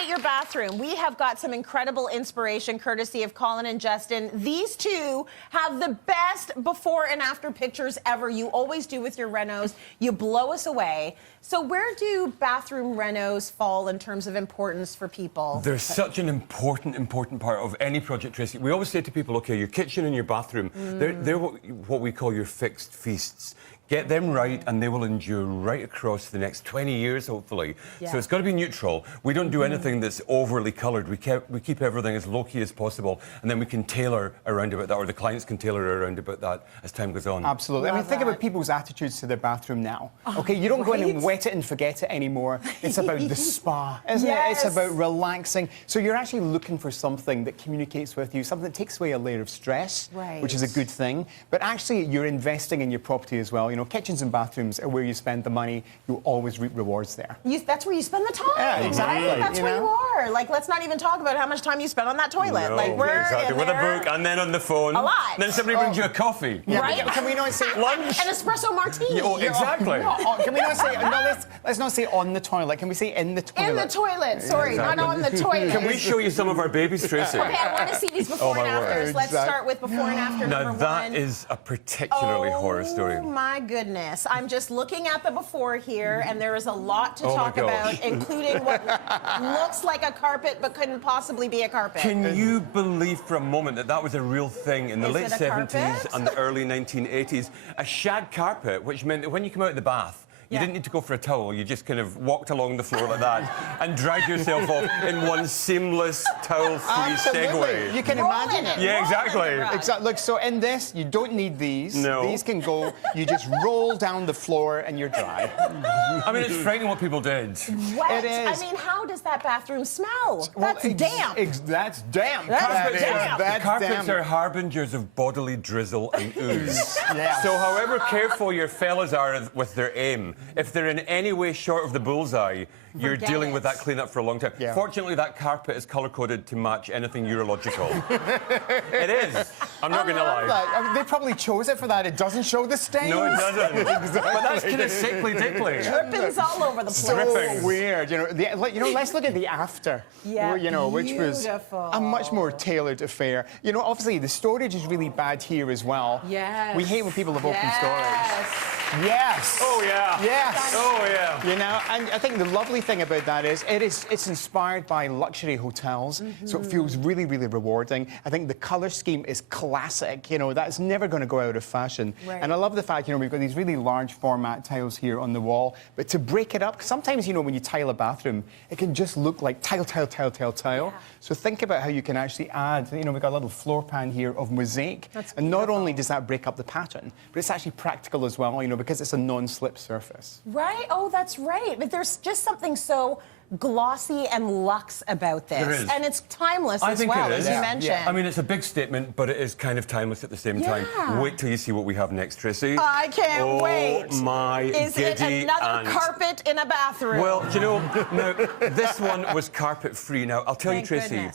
renovate your bathroom, we have got some incredible inspiration courtesy of Colin and Justin. These two have the best before and after pictures ever. You always do with your renos. You blow us away. So where do bathroom renos fall in terms of importance for people? They're such an important part of any project, Tracy. We always say to people, okay, your kitchen and your bathroom, they're what we call your fixed feasts. Get them right, and they will endure right across the next 20 years, hopefully. Yeah. So it's got to be neutral. We don't do anything that's overly coloured. We keep everything as low-key as possible, and then we can tailor around about that, or the clients can tailor around about that as time goes on. Absolutely. I mean, think about people's attitudes to their bathroom now. Okay, you don't go in and wet it and forget it anymore. It's about the spa, isn't it? It's about relaxing. So you're actually looking for something that communicates with you, something that takes away a layer of stress, which is a good thing. But actually, you're investing in your property as well. You know, kitchens and bathrooms are where you spend the money. You'll always reap rewards there. That's where you spend the time. Yeah, exactly. Right? That's where you are. Like, let's not even talk about how much time you spend on that toilet. No, like, we're exactly. With a book and then on the phone. A lot. And then somebody brings you a coffee. Yeah, right? Can we not say lunch? An espresso martini. Yeah, oh, exactly. Can we not say? No, let's not say on the toilet. Can we say in the toilet? In the toilet. Sorry, not on the toilet. Can we show you some of our babies, Tracy? Okay, I want to see these before and afters. Let's start with before and after now, number one. That is a particularly horror story. Oh, my goodness. I'm just looking at the before here, and there is a lot to talk about, including what looks like a carpet but couldn't possibly be a carpet. Can you believe for a moment that that was a real thing in the late 70s carpet? and the early 1980s? A shag carpet, which meant that when you come out of the bath, you didn't need to go for a towel. You just kind of walked along the floor like that and dragged yourself off in one seamless towel-free segue. You can imagine it. Yeah, exactly. Exactly. Look, so in this, you don't need these. No. These can go. You just roll down the floor and you're dry. I mean, it's frightening what people did. Wet. It is. I mean, how does that bathroom smell? That's damp. That's damp. Carpets are harbingers of bodily drizzle and ooze. Yeah. So however careful your fellas are with their aim, if they're in any way short of the bullseye, you're dealing with that cleanup for a long time. Yeah. Fortunately, that carpet is colour-coded to match anything urological. It is. I'm not going to lie. I mean, they probably chose it for that. It doesn't show the stains. No, it doesn't. Exactly. But that's kind of sickly-dickly. Drippings all over the place. So weird. You know, let's look at the after. Yeah, you know, which was a much more tailored affair. You know, obviously, the storage is really bad here as well. Yes. We hate when people have open storage. Yes. Oh, yeah. Yes. Oh, yeah. You know, and I think the lovely thing about that is it's inspired by luxury hotels, so it feels really, really rewarding. I think the colour scheme is classic. You know, that's never going to go out of fashion. Right. And I love the fact, you know, we've got these really large format tiles here on the wall, but to break it up, sometimes, you know, when you tile a bathroom, it can just look like tile. Yeah. So think about how you can actually add, you know, we've got a little floor pan here of mosaic. And not only does that break up the pattern, but it's actually practical as well, you know, because it's a non-slip surface. Right? Oh, that's right. But there's just something so glossy and luxe about this. There is. And it's timeless as well, as you mentioned. Yeah. I mean, it's a big statement, but it is kind of timeless at the same time. Wait till you see what we have next, Tracy. I can't wait. Oh, my Is it another carpet in a bathroom? Well, do you know, now, this one was carpet-free. Now, I'll tell you, Tracy,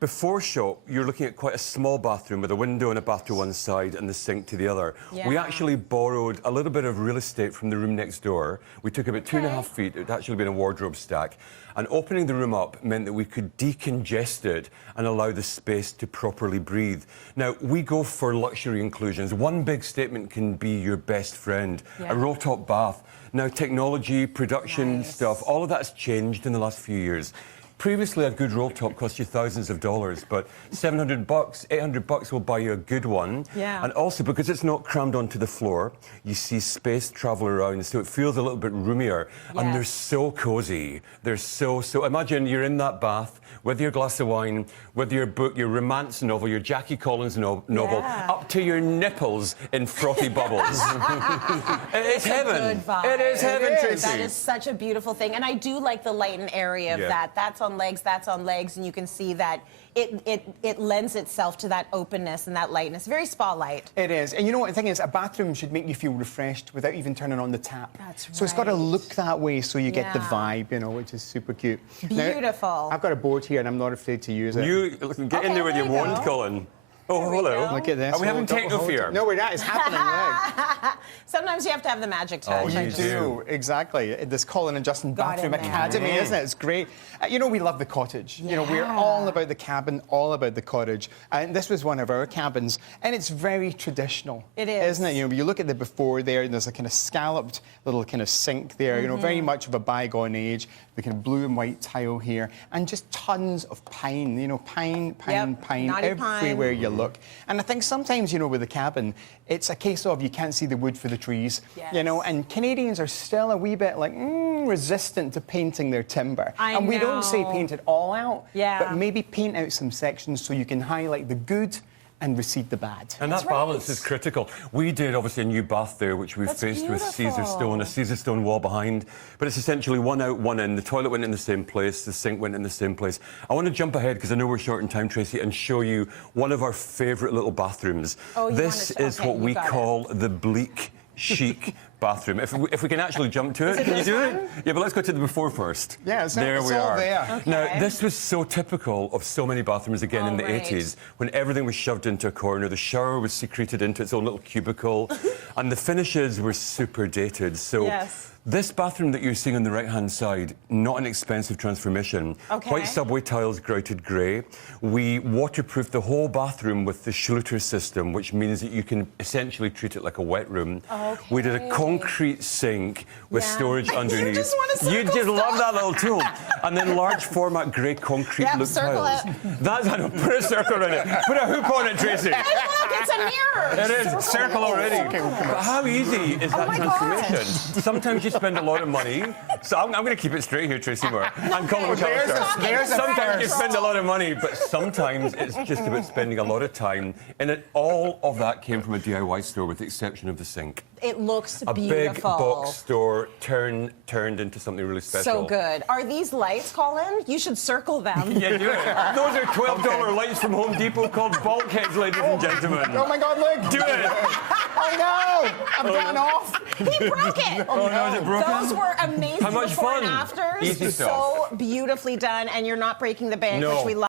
before shop, you're looking at quite a small bathroom with a window and a bath to one side and the sink to the other. We actually borrowed a little bit of real estate from the room next door. We took about 2.5 feet. It had actually been a wardrobe stack. And opening the room up meant that we could decongest it and allow the space to properly breathe. Now, we go for luxury inclusions. One big statement can be your best friend. A roll-top bath. Now, technology, production stuff, all of that's changed in the last few years. Previously, a good roll top cost you thousands of dollars, but $700, $800 will buy you a good one. Yeah. And also, because it's not crammed onto the floor, you see space travel around, so it feels a little bit roomier. Yeah. And they're so cozy. They're so... Imagine you're in that bath with your glass of wine, with your book, your romance novel, your Jackie Collins novel, up to your nipples in frothy bubbles. It's heaven. It is heaven, Tracy. That is such a beautiful thing. And I do like the light and area of that. That's on legs, and you can see that it lends itself to that openness and that lightness. Very spa light. It is. And you know what the thing is, a bathroom should make you feel refreshed without even turning on the tap. That's right. So it's got to look that way so you get the vibe, you know, which is super cute. Beautiful. Now, I've got a board here and I'm not afraid to use it. You get in there with your wand, Colin. Oh, hello. Look at this. Are we having techno fear? No, we're not. It's happening now. Sometimes you have to have the magic touch. Oh, you do. Exactly. This Colin and Justin Got Bathroom it, man. Academy, isn't it? It's great. You know, we love the cottage. You know, we're all about the cabin, all about the cottage. And this was one of our cabins, and it's very traditional. It is. Isn't it? You know, you look at the before there, and there's a kind of scalloped little kind of sink there, you know, very much of a bygone age. The kind of blue and white tile here, and just tons of pine, you know, pine everywhere you look. And I think sometimes, you know, with the cabin, it's a case of you can't see the wood for the trees, you know, and Canadians are still a wee bit like resistant to painting their timber. And we don't say paint it all out, but maybe paint out some sections so you can highlight the good and recede the bad. And that balance is critical. We did, obviously, a new bath there, which we've faced with Caesar stone, a Caesar stone wall behind. But it's essentially one out, one in. The toilet went in the same place, the sink went in the same place. I want to jump ahead, because I know we're short in time, Tracy, and show you one of our favourite little bathrooms. This is what we call the bleak chic bathroom. If we can actually jump to it, can you do it? Yeah, but let's go to the before first. Yeah, there we are. There. Now, this was so typical of so many bathrooms again in the 80s, when everything was shoved into a corner, the shower was secreted into its own little cubicle, and the finishes were super dated. So this bathroom that you're seeing on the right-hand side, not an expensive transformation. White subway tiles, grouted grey. We waterproofed the whole bathroom with the Schluter system, which means that you can essentially treat it like a wet room. We did a concrete sink with storage underneath. You just love that little tool. And then large format grey concrete look tiles. That's, I know, put a circle around it. Put a hoop on it, Tracy. Hey, look, it's a mirror. It is, circle already. But how easy is that transformation? Sometimes you spend a lot of money. So I'm going to keep it straight here, Tracy Moore. And Colin McAllister. Sometimes you spend a lot of money, but sometimes it's just about spending a lot of time. And all of that came from a DIY store, with the exception of the sink. It looks beautiful. A big box store turned into something really special. So good. Are these lights, Colin? You should circle them. Yeah, do it. Those are $12 lights from Home Depot called bulkheads, ladies and gentlemen. Oh my God, look! Do it! Oh no! I'm gone off! He broke it! Oh no, is it broken? Those were amazing. How much before fun? and afters. Easy stuff. So beautifully done, and you're not breaking the bank, which we love.